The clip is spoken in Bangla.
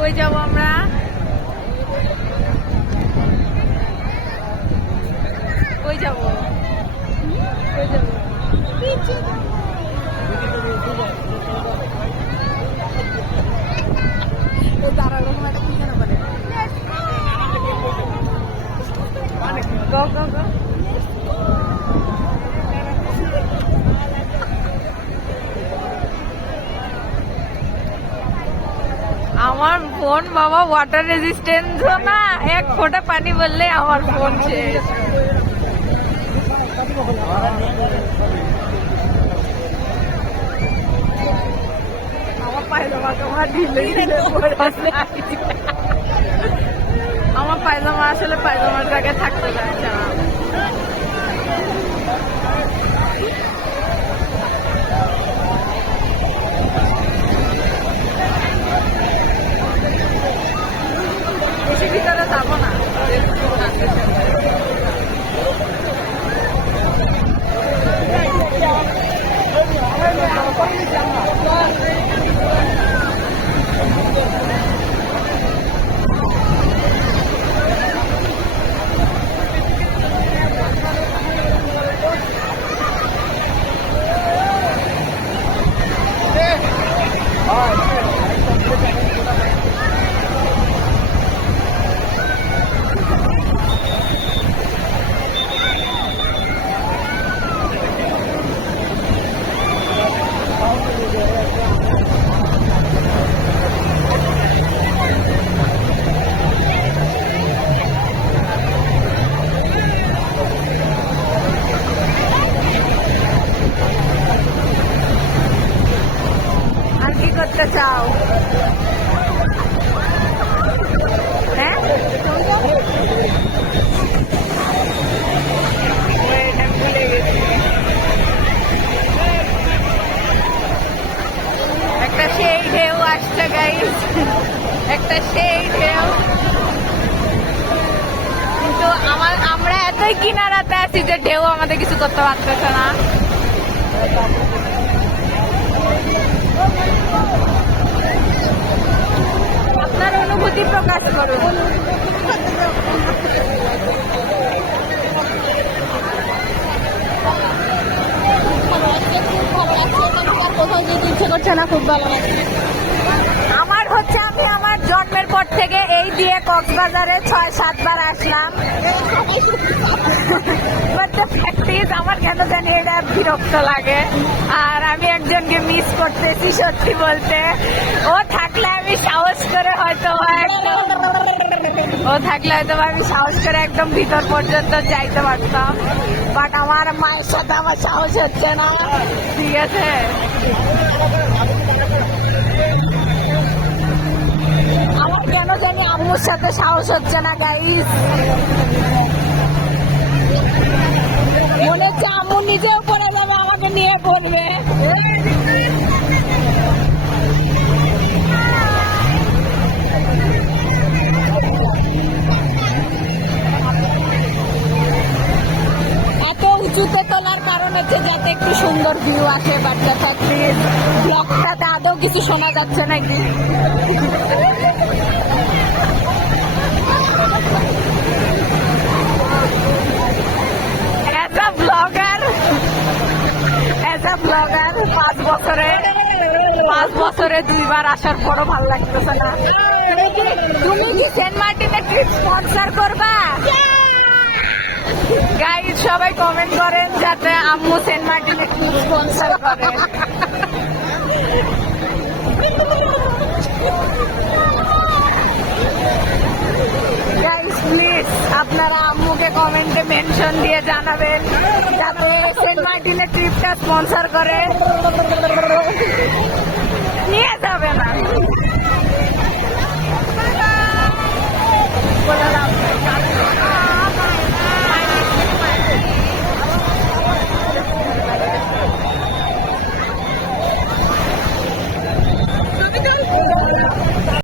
কই যাবো আমরা? কই যাবো? কই যাবো? তারা ওরকম একটা কি যেন বলে, গো গো গো। আমার ফোন বাবা ওয়াটার রেজিস্ট্যান্স না, এক ফোঁটা পানি বললে আমার ফোন শেষ। আমার পায়জামা তোমার ঢিলে ঢিলে পড়ে আছে। আমার পায়জামা আসলে পায়জামার জায়গায় থাকতে চাইছে না। বেশি ভিতরে যাবো না। আর কি করতে চাও? হ্যাঁ, ভুলে গেছি। একটা সেই ঢেউ আসছে গাইস, একটা সেই ঢেউ। কিন্তু আমরা এতই কিনারাতে আছি যে ঢেউ আমাদের কিছু করতে পারতেছে না। আপনার অনুভূতি প্রকাশ করুন। কোথাও যেতে ইচ্ছে করছে না, খুব ভালো লাগছে। আমার হচ্ছে আমি আমার জন্মের পর থেকে এই দিয়ে কক্সবাজারে 6-7 বার আসলাম। আমার কেন জানি এটা বিরক্ত লাগে, আর আমি একজনকে মিস করতেছি সত্যি বলতে। ও থাকলে আমি সাহস করে হয়তো আমি সাহস করে একদম ভিতর পর্যন্ত যাইতে পারতাম, বাট আমার মায়ের সাথে আমার সাহস হচ্ছে না। ঠিক আছে, আমার কেন জানি আম্মুর সাথে সাহস হচ্ছে না গাইস। মনে হচ্ছে আম্মু নিজেও পড়ে যাবে, আমাকে নিয়ে পড়বে। এত উঁচুতে তোলার কারণ হচ্ছে যাতে একটু সুন্দর ভিউ আসে, বাট ব্লকটাতে আদৌ কিছু শোনা যাচ্ছে নাকি? ব্লগার 5 বছরে 2 বার আসার পরও ভালো লাগতেছে না। তুমি কি সেন্ট মার্টিনের ট্রিপ স্পন্সর করবা? গাইজ সবাই কমেন্ট করেন যাতে আম্মু সেন্ট মার্টিনের ট্রিপ স্পন্সর করে। গাইজ প্লিজ আপনারা আম্মুকে কমেন্টে মেনশন দিয়ে জানাবেন যাতে সেন্ট মার্টিনের ট্রিপটা স্পন্সর করে। নিয়ে যাবে না।